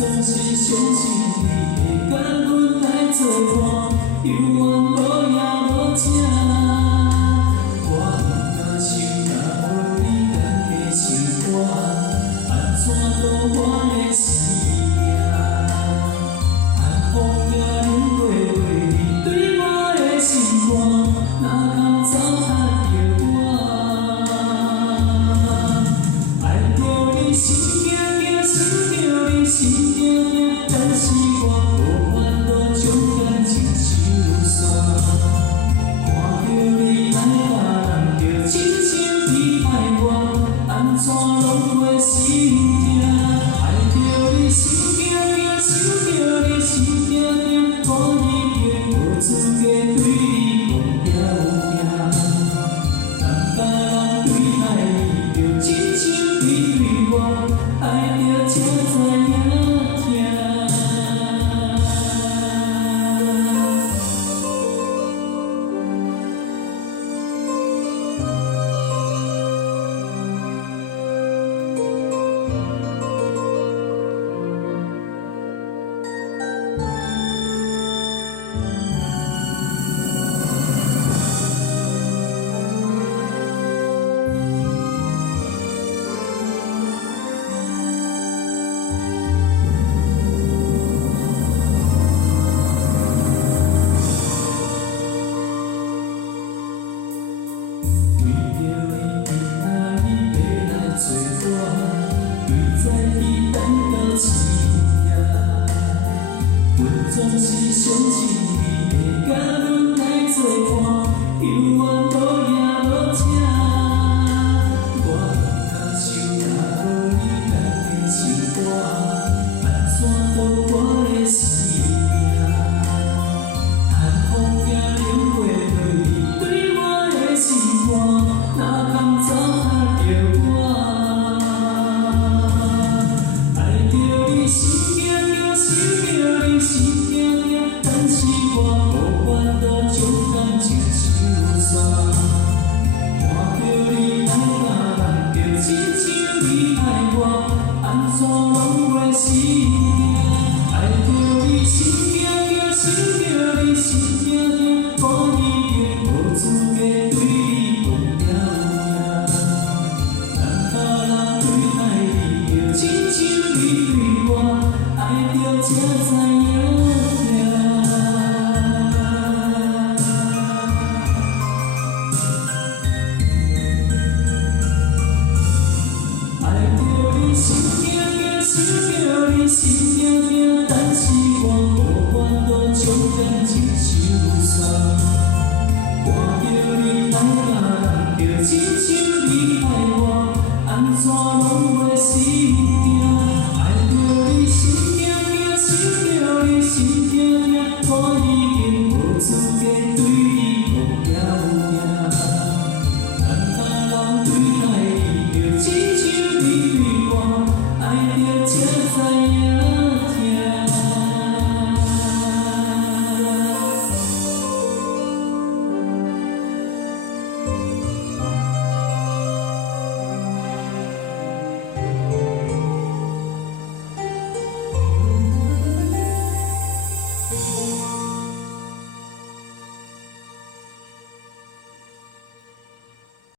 总是相信你会甲阮来作伴，犹原无影无影。我不敢想，若无你等的心肝，安怎度我的生命？寒风也忍过袂你对我的心肝，哪堪糟蹋着我？爱着你心惊惊，想着你心惊惊，但是我无法度将感情收煞。看着你爱甲人，着亲像你爱我，安怎拢袂心痛？爱着你心惊惊，想着你心惊惊，我已经无资格对你讲遐有影。人甲人对待你，着亲像你对我，爱着才知影疼。总是相信你会甲